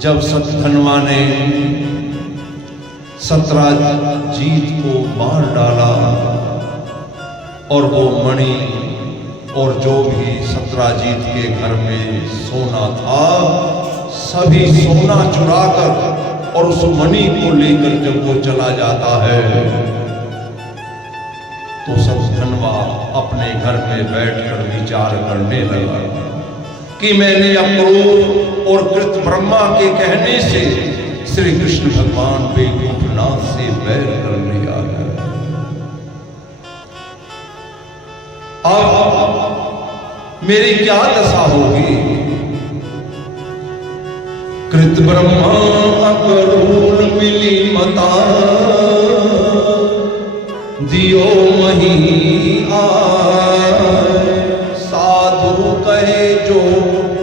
जब सतधनवा ने सत्राजीत को मार डाला और वो मणि और जो भी सत्राजीत के घर में सोना था सभी सोना चुराकर और उस मणि को लेकर जब वो चला जाता है तो सतधनवा अपने घर में बैठकर विचार करने लगा कि मैंने अक्रूर और कृत ब्रह्मा के कहने से श्री कृष्ण भगवान वैकुंठनाथ से बैर कर लिया है। अब मेरी क्या दशा होगी? कृत ब्रह्मा अक्रूर मिली मता दियो मही आए साधु कहे जो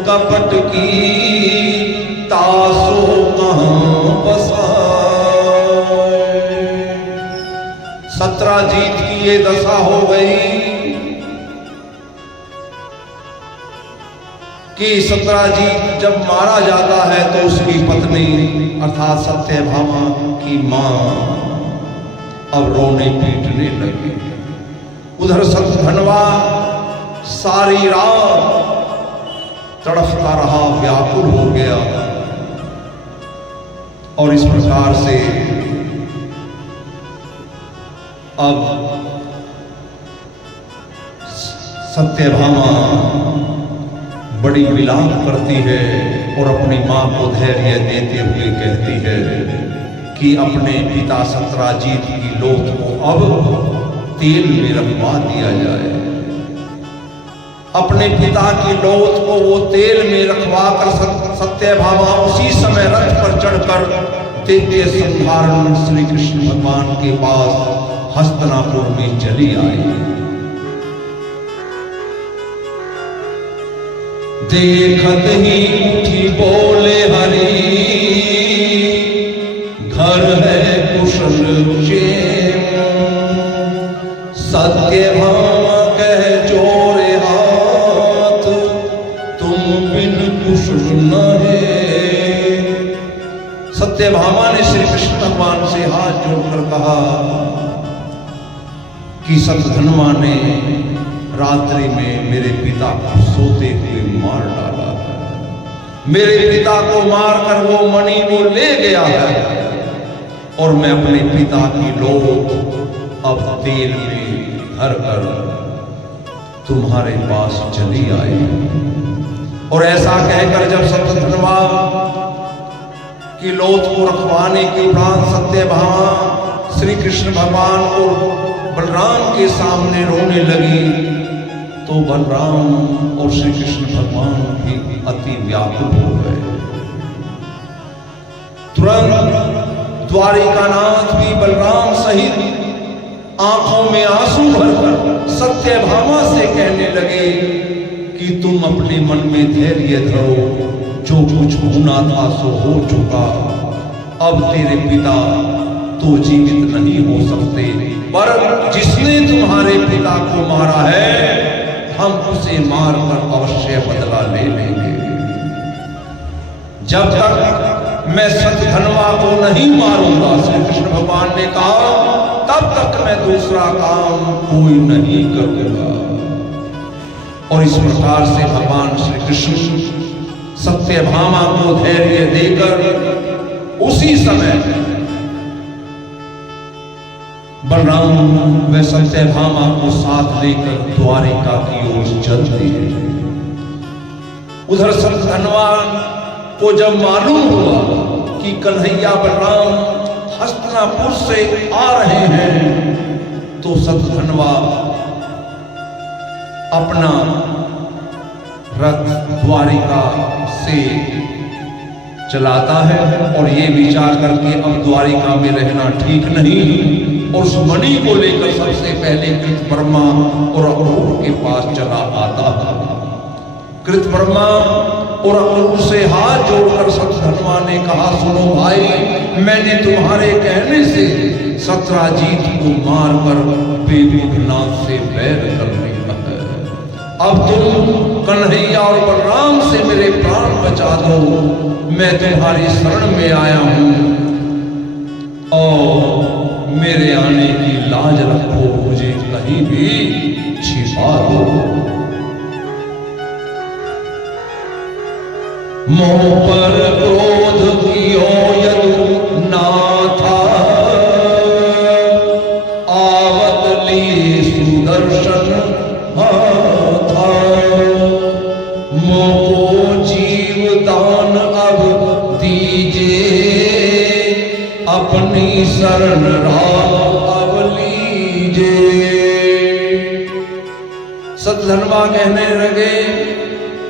कपट की तासो कहां बसाए। सत्राजीत की ये दशा हो गई कि सत्राजीत जब मारा जाता है तो उसकी पत्नी अर्थात सत्यभामा की मां अब रोने पीटने लगी। उधर सतधनवा सारी रात तड़फता रहा, व्याकुल हो गया और इस प्रकार से अब सत्यभामा बड़ी विलाप करती है और अपनी मां को धैर्य देते हुए कहती है कि अपने पिता सत्राजीत की लोथ को अब तेल में रखवा दिया जाए। अपने पिता की लोथ को वो तेल में रखवा कर सत्यभामा उसी समय रथ पर चढ़कर दैत्य संहारण श्री कृष्ण भगवान के पास हस्तिनापुर में चली आई। देखत ही उठी बोले हरि घर है कुशल क्षेम सत्यभामा कह जोरे हाथ तुम बिन कुशल न है। सत्यभामा ने श्री कृष्ण भगवान से हाथ जोड़कर कहा कि सतधनवा ने रात्रि में मेरे पिता को सोते हुए मार डाला है। मेरे पिता को मारकर वो मणि को ले गया है और मैं अपने पिता की लोथ अब तेल में भर कर तुम्हारे पास चली आई। और ऐसा कहकर जब सतधनवा की लोथ को रखवाने के उपरांत सत्यभामा श्री कृष्ण भगवान और बलराम के सामने रोने लगी तो बलराम और श्री कृष्ण भगवान भी अति व्याकुल हो गए। तुरंत द्वारिकानाथ भी बलराम सहित आंखों में आंसू भरकर सत्यभामा से कहने लगे कि तुम अपने मन में धैर्य धरो, जो कुछ होना था सो हो चुका। अब तेरे पिता तो जीवित नहीं हो सकते, पर जिसने तुम्हारे पिता को मारा है हम उसे मारकर अवश्य बदला ले लेंगे। जब तक मैं सतधनवा को नहीं मारूंगा, श्री कृष्ण भगवान ने कहा, तब तक मैं दूसरा काम कोई नहीं करूंगा। और इस प्रकार से भगवान श्री कृष्ण सत्यभामा को धैर्य देकर उसी समय बलराम व सत्यभामा को साथ लेकर द्वारिका की ओर चल दिए। उधर सतधनवा को जब मालूम हुआ कि कन्हैया बलराम हस्तिनापुर से आ रहे हैं तो सतधनवा अपना रथ द्वारिका से चलाता है और ये विचार करके अब द्वारिका में रहना ठीक नहीं और उस मणि को लेकर सबसे पहले कृत ब्रह्मा और अक्रूर के पास चला आता है। कृत ब्रह्मा और अक्रूर से हाथ जोड़कर सतधनवा ने कहा, सुनो भाई, मैंने तुम्हारे कहने से सत्राजीत को मारकर वैकुंठनाथ से बैर कर लिया है। अब तुम कन्हैया और बलराम से मेरे प्राण बचा दो, मैं तुम्हारी शरण में आया हूं और मेरे आने की लाज रखो, मुझे कहीं भी छिपा दो। मोह पर क्रोध कियो यदु नाथा, आवत लिए सुदर्शन हाथा। मोको जीव दान अब दीजे, अपनी शरण राम अब लीजे। सतधनवा कहने लगे,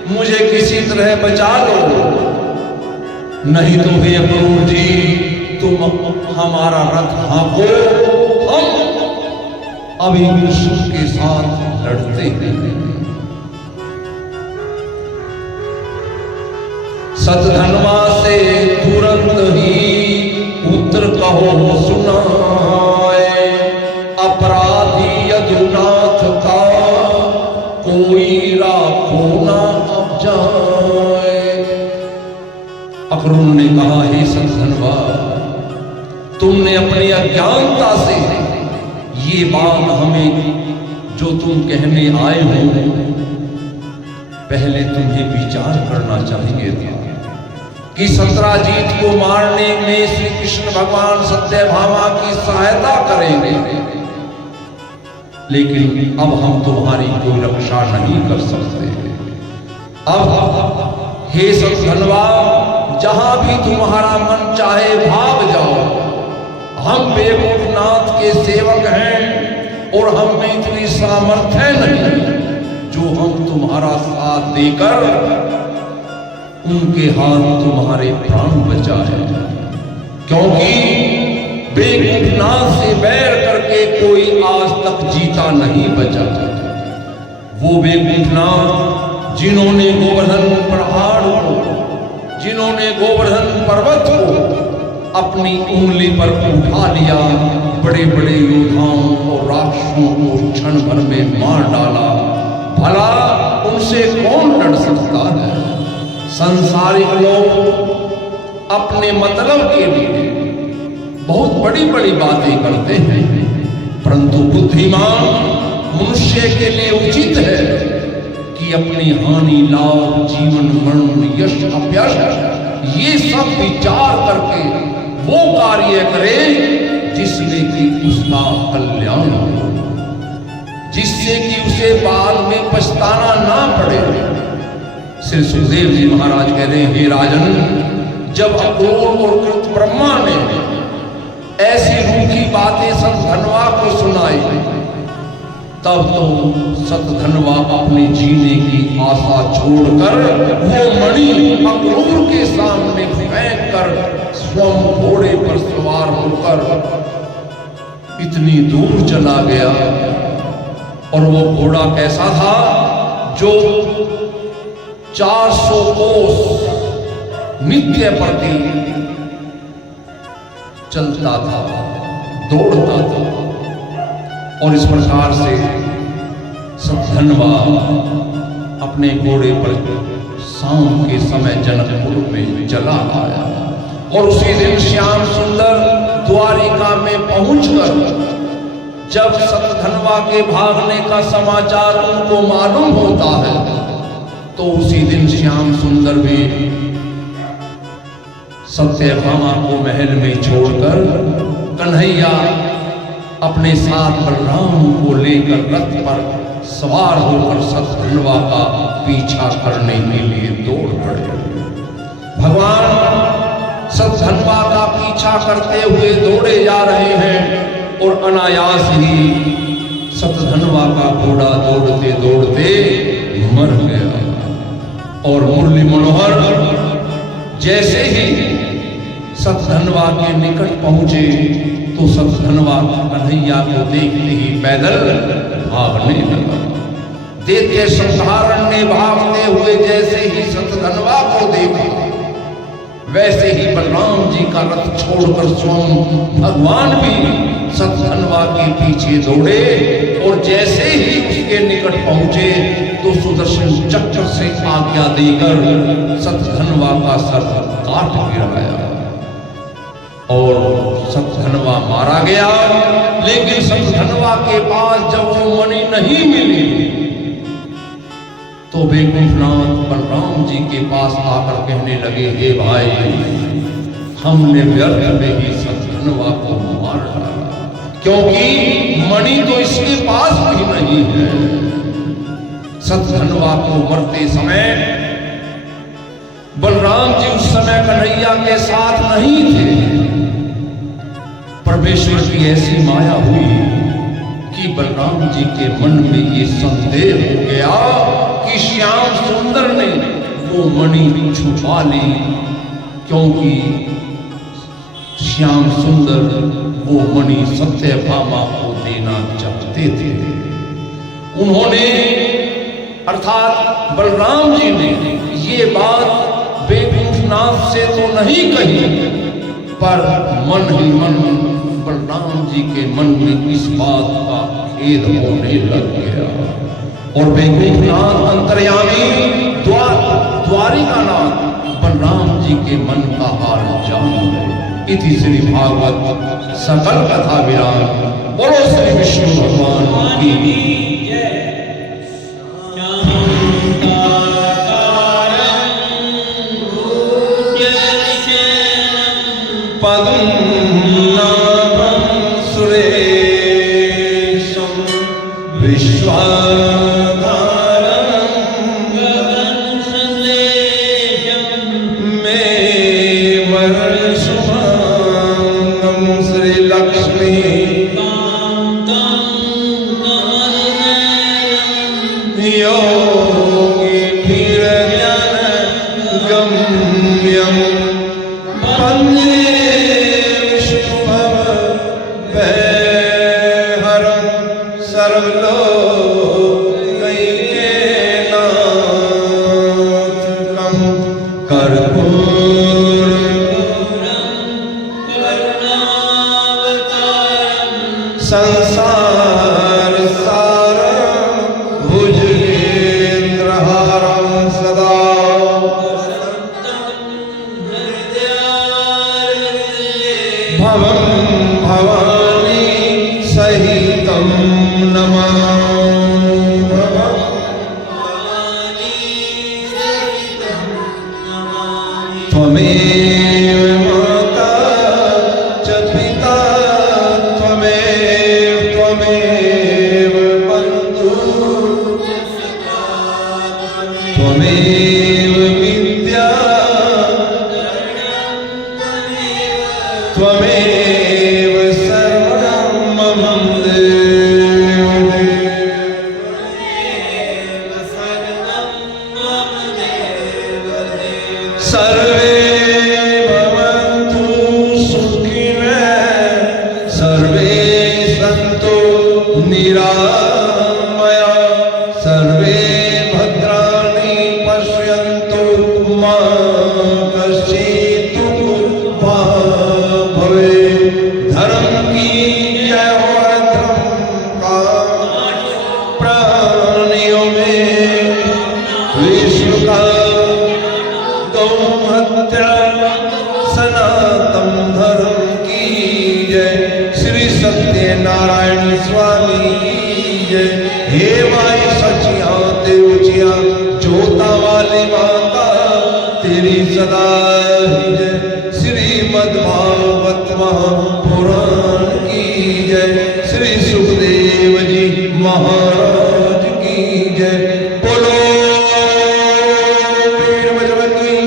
मुझे किसी तरह बचा लो, नहीं तो हे अक्रूर जी तुम हमारा रथ हाँको, हम अभी कृष्ण के साथ लड़ते हैं। सतधनवा से तुरंत ही पुत्र कहो सुनाए, अपराधी यदुनाथ का कोई राखो ना अब जाए। अक्रूर ने कहा, हे सतधनवा, तुमने अपनी अज्ञानता से ये बात हमें जो तुम कहने आए हो, पहले तुम्हें विचार करना चाहिए था कि सत्राजीत को मारने में श्री कृष्ण भगवान सत्यभामा की सहायता करेंगे, लेकिन अब हम तुम्हारी कोई रक्षा नहीं कर सकते। अब हे सतधनवा, जहां भी तुम्हारा मन चाहे भाग जाओ, हम बेवकूफनाथ के सेवक हैं और हम में इतनी सामर्थ्य नहीं जो हम तुम्हारा साथ देकर उनके हाथ तुम्हारे प्राण बचाए, क्योंकि बेवकूफनाथ से बैर करके कोई आज तक जीता नहीं बचा। वो बेवकूफनाथ जिन्होंने गोवर्धन पहाड़ को, जिन्होंने गोवर्धन पर्वत को अपनी उंगली पर उठा लिया, बड़े बड़े योद्धाओं और राक्षसों को क्षण भर में मार डाला, भला उनसे कौन लड़ सकता है। संसारिक लोग अपने मतलब के लिए बहुत बड़ी बड़ी बातें करते हैं, परंतु बुद्धिमान मनुष्य के लिए उचित है कि अपनी हानि लाभ जीवन मरण यश अपयश ये सब विचार करके वो कार्य करे जिसमें कि उसका कल्याण हो, जिससे कि उसे बाद में पछताना ना पड़े। श्री सुखदेव जी महाराज कह रहे हैं, हे राजन, जब अक्रूर और कृत ब्रह्मा ने ऐसी रूखी बातें सतधनवा को सुनाई, तब तो सतधनवा अपने जीने की आशा छोड़कर वो मणि अक्रूर के सामने फेंक कर स्वयं घोड़े पर सवार होकर इतनी दूर चला गया। और वो घोड़ा कैसा था? जो 400 कोस नित्य प्रति चलता था, दौड़ता था। और इस प्रकार से सतधनवा अपने घोड़े पर शाम के समय जनकपुर में चला आया। और उसी दिन श्याम सुंदर द्वारिका में पहुंचकर जब सतधनवा के भागने का समाचार उनको मालूम होता है, तो उसी दिन श्याम सुंदर भी सत्यभामा को महल में छोड़कर कन्हैया अपने साथ बलराम को लेकर रथ पर सवार होकर सतधनवा का पीछा करने के लिए दौड़ पड़े। भगवान सतधनवा का पीछा करते हुए दौड़े जा रहे हैं और अनायास ही सतधनवा का घोड़ा दौड़ते दौड़ते मर गया। और मुरली मनोहर जैसे ही सतधनवा के निकट पहुंचे तो सतधनवा कन्हैया को देखते ही पैदल भागने लगा। दैत्य संधारण ने भागते हुए जैसे ही सतधनवा को देखा, वैसे ही बलराम जी का रथ छोड़कर स्वयं भगवान भी सतधनवा के पीछे दौड़े। और जैसे ही उसके निकट पहुंचे तो सुदर्शन चक्र से आज्ञा देकर सतधनवा का सर काट गिराया और सतधनवा मारा गया। लेकिन सतधनवा के पास जब वो मणि नहीं मिली तो वैकुंठनाथ बलराम जी के पास आकर कहने लगे, हे भाई, हमने व्यर्थ में ही सतधनवा को मार डाला, क्योंकि मणि तो इसके पास भी नहीं है। सतधनवा को मरते समय बलराम जी उस समय कन्हैया के साथ नहीं थे। परमेश्वर की ऐसी माया हुई कि बलराम जी के मन में ये संदेह हो गया कि श्याम सुंदर ने वो मणि छुपा ली, क्योंकि श्याम सुंदर वो मणि सत्यभामा को देना चाहते थे। उन्होंने अर्थात बलराम जी ने ये बात वैकुंठनाथ से तो नहीं कही, पर मन ही मन बलराम जी के मन में इस बात का खेद होने लग गया। और वैकुंठनाथ अंतर्यामी द्वारिकानाथ बलराम जी के मन का हाल जान गए। इति श्री भागवत सकल कथा विराम। बोलो श्री विष्णु भगवान की संसार सारं भुजगेन्द्रहारं सदा भवं भवानी सहितं नमामि। त्वमेव माता च पिता त्वमेव बन्धुः त्वमेव विद्या त्वमेव सर्वं मम देव। सर्वे भवन्तु सुखिनः सर्वे सन्तु निरामया सर्वे भद्राणि पश्यन्तु मा कश्चित् दुःखभाग् भवेत्। धर्म की जय हो, धर्म का प्राणियों में विश्व का गौ हत्या सनातन धर्म की जय। श्री सत्यनारायण स्वामी की जय। हे माई सचिया देवचिया जोता वाली माता तेरी सदा ही जय। श्रीमद्भागवत महापुराण की जय। श्री सुखदेव जी महाराज की जय। बोलो वीर बजरंगी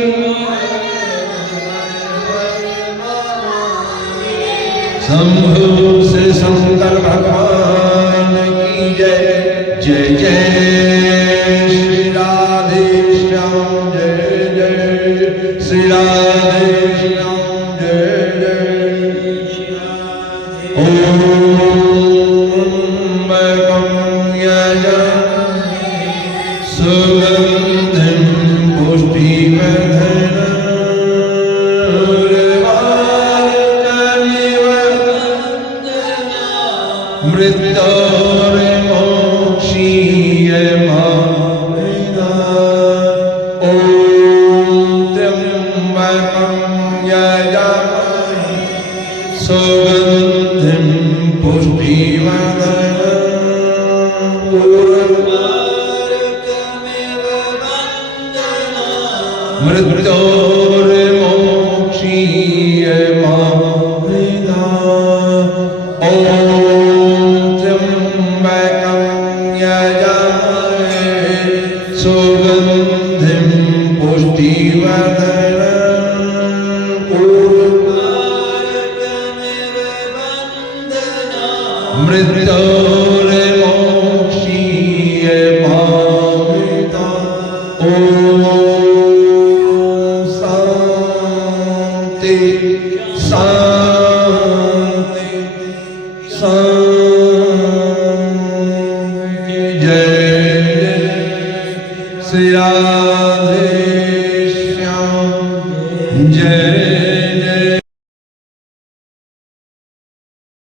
शंभु श्री शंकर भगवान की जय। जय जय श्री राधे श्याम जय जय श्री राधे श्याम जय जय। ओम सुगंधिं पुष्टिवर्धनम् मृत्योर्मोक्षीय त्र्यम्बकं यजामहे सुगन्धिं पुष्टिवर्धनम् मृत्योर्मोक्षीय मामृतात्। ॐ त्र्यम्बकं यजामहे सुगन्धिं पुष्टिवर्धनम् मृत्योर्मोक्षीय मामृतात्। ॐ शान्ति शान्ति शान्ति। जय जय श्री राधे